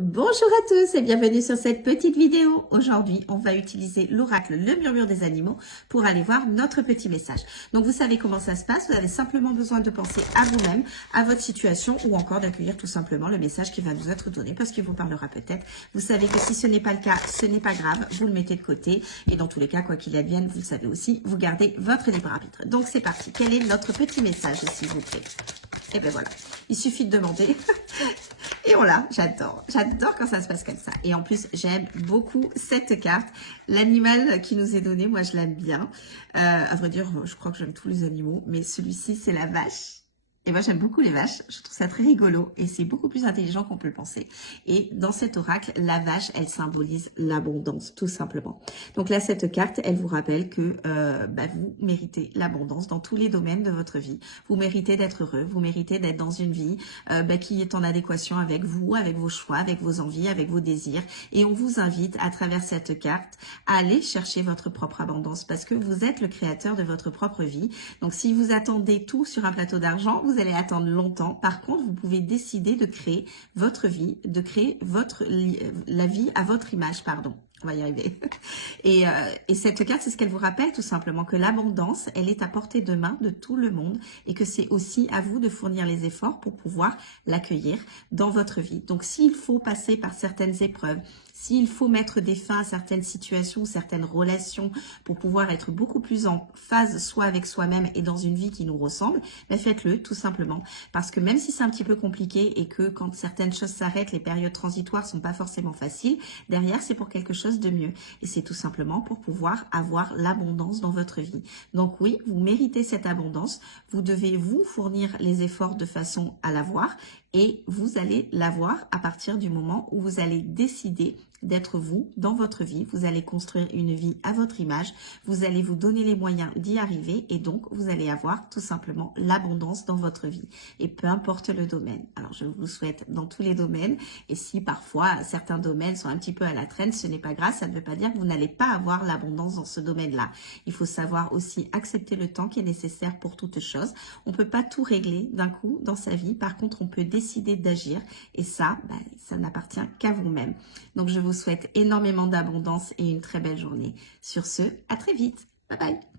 Bonjour à tous et bienvenue sur cette petite vidéo. Aujourd'hui, on va utiliser l'oracle Le Murmure des Animaux pour aller voir notre petit message. Donc, vous savez comment ça se passe. Vous avez simplement besoin de penser à vous-même, à votre situation ou encore d'accueillir tout simplement le message qui va nous être donné parce qu'il vous parlera peut-être. Vous savez que si ce n'est pas le cas, ce n'est pas grave. Vous le mettez de côté et dans tous les cas, quoi qu'il advienne, vous le savez aussi, vous gardez votre libre arbitre. Donc, c'est parti. Quel est notre petit message, s'il vous plaît? Et bien voilà, il suffit de demander. Et on l'a, j'adore quand ça se passe comme ça. Et en plus, j'aime beaucoup cette carte. L'animal qui nous est donné, moi je l'aime bien. À vrai dire, je crois que j'aime tous les animaux, mais celui-ci c'est la vache. Et moi j'aime beaucoup les vaches, je trouve ça très rigolo et c'est beaucoup plus intelligent qu'on peut le penser. Et dans cet oracle, la vache, elle symbolise l'abondance, tout simplement. Donc là, cette carte, elle vous rappelle que vous méritez l'abondance dans tous les domaines de votre vie. Vous méritez d'être heureux, vous méritez d'être dans une vie qui est en adéquation avec vous, avec vos choix, avec vos envies, avec vos désirs. Et on vous invite à travers cette carte à aller chercher votre propre abondance parce que vous êtes le créateur de votre propre vie. Donc si vous attendez tout sur un plateau d'argent, vous allez attendre longtemps. Par contre, vous pouvez décider de créer votre vie, de créer la vie à votre image, pardon. On va y arriver. Et cette carte, c'est ce qu'elle vous rappelle tout simplement, que l'abondance, elle est à portée de main de tout le monde et que c'est aussi à vous de fournir les efforts pour pouvoir l'accueillir dans votre vie. Donc, s'il faut passer par certaines épreuves, s'il faut mettre des fins à certaines situations, certaines relations pour pouvoir être beaucoup plus en phase soit avec soi-même et dans une vie qui nous ressemble, ben faites-le tout simplement. Parce que même si c'est un petit peu compliqué et que quand certaines choses s'arrêtent, les périodes transitoires sont pas forcément faciles, derrière c'est pour quelque chose de mieux. Et c'est tout simplement pour pouvoir avoir l'abondance dans votre vie. Donc oui, vous méritez cette abondance. Vous devez vous fournir les efforts de façon à l'avoir et vous allez l'avoir à partir du moment où vous allez décider d'être vous dans votre vie. Vous allez construire une vie à votre image. Vous allez vous donner les moyens d'y arriver et donc vous allez avoir tout simplement l'abondance dans votre vie. Et peu importe le domaine. Alors je vous souhaite dans tous les domaines et si parfois certains domaines sont un petit peu à la traîne, ce n'est pas grave. Ça ne veut pas dire que vous n'allez pas avoir l'abondance dans ce domaine-là. Il faut savoir aussi accepter le temps qui est nécessaire pour toute chose. On ne peut pas tout régler d'un coup dans sa vie. Par contre, on peut décider d'agir et ça, ça n'appartient qu'à vous-même. Donc, je vous souhaite énormément d'abondance et une très belle journée. Sur ce, à très vite. Bye bye.